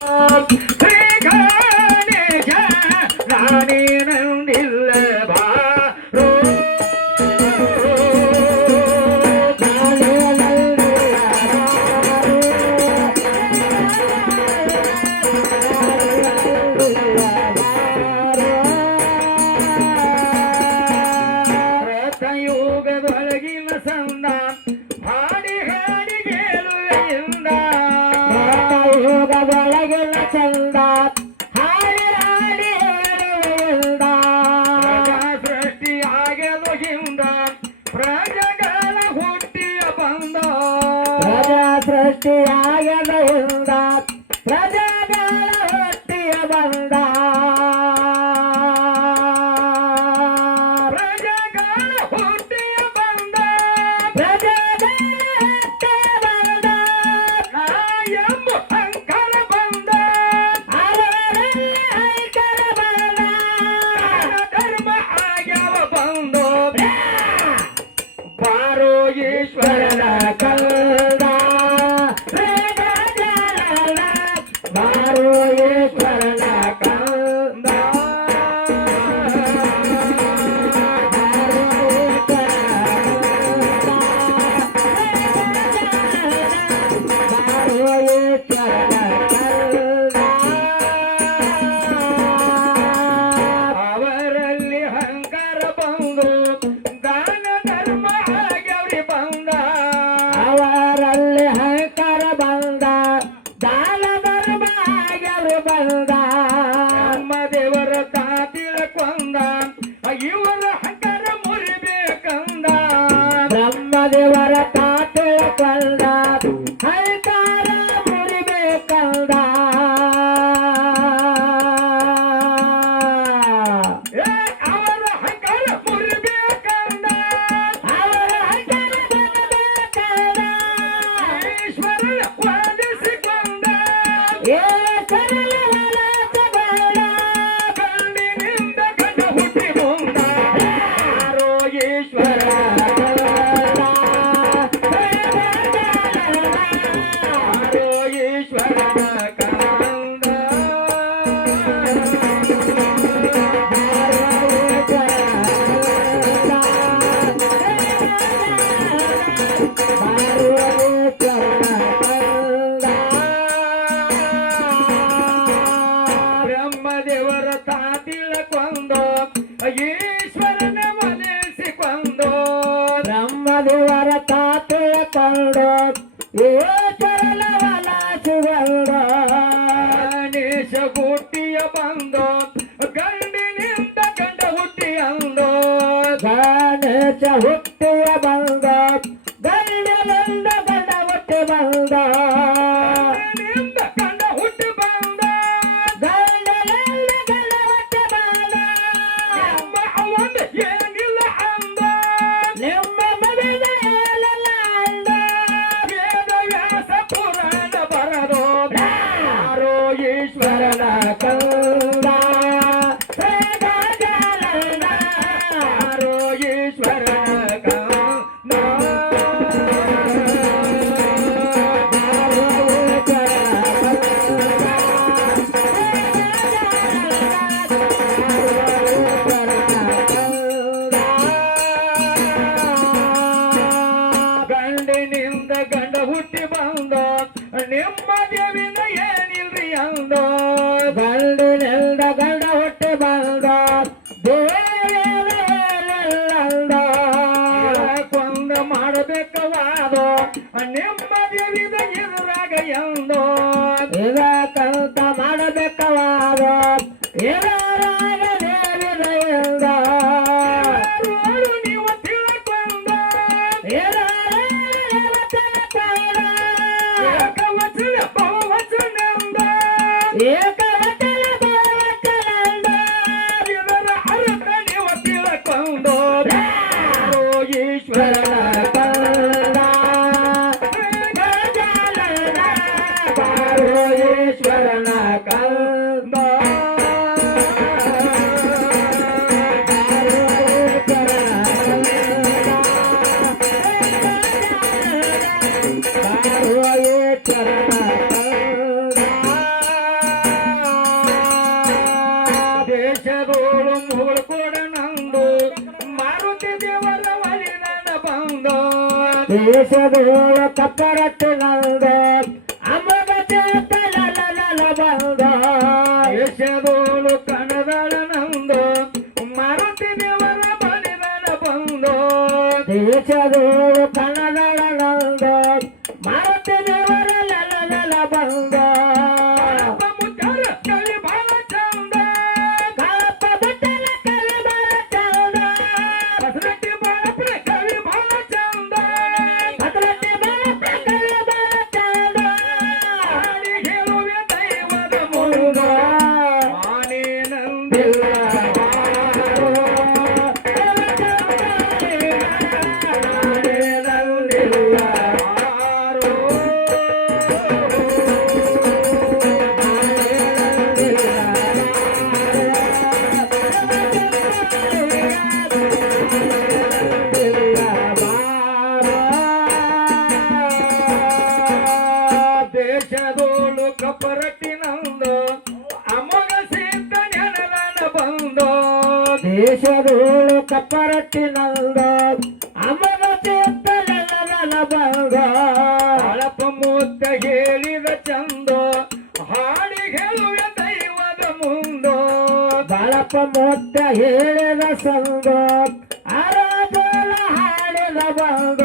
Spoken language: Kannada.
ಶ್ರೀ ಗಣೇಶ ನಾನೇನಂದಿಲ್ಲ ಬಾರೋ ರಥಯೋಗದೊಳಗಿನ ಸಂದ ಹಾಡಿ ಹಾಡಿ ಗೆಲುವೆಯಿಂದ ಯೋಗದೊಳಗಿನ ಚಂದ ಹಾಡಿ ಹಾಡಿ ಹೇಳುವೆಯಿಂದ ಸೃಷ್ಟಿಯಾಗಲು ಹಿಂದ ಪ್ರಜೆಗಳ ಹುಟ್ಟಿಯ ಬಂದ ಸೃಷ್ಟಿಯಾಗದ ಹಿಂದ ಪ್ರಜೆಗಳ ಹುಟ್ಟಿಯ ಬಂದ ಪ್ರಜೆಗಳ ಹುಟ್ಟಿಯ ಬಂದ ಪ್ರಜೆಗಳ ಹುಟ್ಟಿಯ ಬಂದ ಎಂಬ ಅಂಕರ ಬಂದ ಅವರಲ್ಲಿ ಐಕ್ಯರ ಬಂದ ಧರ್ಮ ಆಗ್ಯವ ಬಂದು ಬಾರೋ ಈಶ್ವರನ ಕಂದ ಬಾರೋ ಈಶ್ವರನ ಕಂದ ಬಾರೋ ಈಶ್ವರನ ಕಂದ ಅವರಲ್ಲಿ ಅಹಂಕಾರ ಬಂದು ದಾನ ಧರ್ಮ ಆಗ್ಯವ್ರಿ ಬಂದ ಅವರಲ್ಲಿ ಅಹಂಕಾರ ಬಂದ ದಾನ ಧರ್ಮ ಆಗ್ಯವರು ಬಂದ ನಮ್ಮ ದೇವರ ತಾತಿಳ್ಕೊಂದ ಇವರ ಅಹಂಕಾರ ಮುರಿಬೇಕಂದ ಬ್ರಹ್ಮದೇವರ ತಾತಿಳ್ಕೊಂಡ ಅಹಂಕಾರ ಮುರಿಬೇಕಂದ ಏ ಅವರ ಅಹಂಕಾರ ಮುರಿಬೇಕಂದ ಅವರ ಅಹಂಕಾರ ಮುರಿಬೇಕಂದ ಈಶ್ವರನ ವಾದಿಸಿಕೊಂಡ ಏ ಸರಳ ವಲಸಗೊಂಡ ಗಂಡಿನಿಂದ ಗಂಡ ಹುಟ್ಟಿ ಬಂದ ಯಾರೋ ಈಶ್ವರ ಯಾರೋ ಈಶ್ವರನ ಕಂದ ಬ್ರಹ್ಮದೇವರ ತಾತಿಳ್ಕೊಂದು ಈಶ್ವರನ ಒಲಿಸಿಕೊಂಡು ಬ್ರಹ್ಮದೇವರ ತಾತಿಳ್ಕೊಂಡು ಈಶ್ವರನ ವಲಸಿಕೊಂಡು ಗಣೇಶ ಹುಟ್ಟಿಯ ಬಂದು ಗಂಡಿನಿಂದ ಗಂಡ ಹುಟ್ಟಿ ಅಂದು ಗಣೇಶ ಹುಟ್ಟಿಯ ಬಂದ ಗಂಡನಿಂದ ಗಂಡ ಹುಟ್ಟಿ ಬಂದ ಗಂಡಿನಿಂದ ಗಂಡ ಹುಟ್ಟಿ ಬಂದ ಗಂಡನಿಂದ ಗಂಡ ಹುಟ್ಟಿ ಬಂದ ನಮ್ಮ ಒಂದು ಏನಿಲ್ಲ ಅಂದ ನಿಮ್ಮ ಮದುವೆ ಏನಿಲ್ಲ ಅಂದ ವೇದ ವ್ಯಾಸ ಪುರಾಣ ಬರದು ಯಾರೋ ಈಶ್ವರನ ಕಂದ ಯಾರೋ ಈಶ್ವರನ ಕಂದ ಗಂಡಿನಿಂದ ಗಂಡ ಹುಟ್ಟಿ ಬಂದು ನಿಮ್ಮ ದೇವಿನ ಏನಿಲ್ರಿ ಅಂದು ಗಂಡಿನಿಂದ ಗಂಡ ಹುಟ್ಟಿ ಬಂದ ದೇವರಂದ ಕೊಂದ ಮಾಡಬೇಕವಾದ ನಿಮ್ಮ ದೇವಿದ ಎದುರಾಗ ಎಂದು ಇದಕ್ಕಂತ ಮಾಡಬೇಕವಾದ ಇದರಾಗ ದೇವಿದೆಯಿಂದ ಯಾರು ನೀವು ತಿಳ್ಕೊಂಡ ಏಕವಚನ ಬಹುವಚನಂದ ಏಕವಚನ ಬಹುವಚನಂದ ಇದರ ಅರ್ಥ ನೀವು ತಿಳ್ಕೊಂಡು ಯಾರೋ ಈಶ್ವರನ ಕಂದ ಗಜಾನನ ಬಾರೋ ಈಶ್ವರನ ಕಂದ ಬಾರೋ ಈಶ್ವರನ ಕಂದ ದೇಶದೋಳ ಕಪ್ಪರಟ್ಟಿನಂದ ಅಮೋಘ ಚೇತನ ಬಂದ ದೇಶದೋಳು ಕಣದಳ ನಂದು ಮಾರುತಿ ದೇವರ ಬಲಿದನ ಬಂದು ದೇಶದೋಳು ಕನ್ನಡಳ ನಂದ ಮಾರುತಿ ದೇವರ ಬಂದ ಅಪ್ಪ ಮುತ್ಯಾರ ಕವಿ ಬಾಳ ಚಂದ ಕಾಳಪ್ಪ ಬಟ್ಟಲ ಕವಿ ಬಾಳ ಚಂದ ಬಸರಟ್ಟಿ ಬಾಳಪ್ಪನ ಕವಿ ಬಾಳ ಚಂದ ಭದ್ರತೆ ಬಾಳಪ್ಪ ಕವಿ ಬಾಳ ಚಂದ ಹಾಡಿ ಹೇಳುವೆ ದೈವದ ಮುಂದ ಆನೆ ನಂದಿಲ್ಲ ದೇಶದೋಳು ಕಪರಟ್ಟಿನಂದು ಅಮೋಘ ಸಿದ್ಧ ನೆನದನ ಬಂದು ದೇಶದೋಳು ಕಪ್ಪರಟ್ಟಿನಂದ ಅಮನ ಚೇತನ ಬಂದ ಅಳಪ ಮೂತ್ತ ಹೇಳಿದ ಚಂದು ಹಾಡಿ ಹೇಳುವೆ ದೈವದ ಮುಂದು ಬಾಳಪ್ಪ ಮೊತ್ತ ಹೇಳಿದ ಸಂದ ಅರಾಜಲ ಹಾಡಿದ ಬಂದ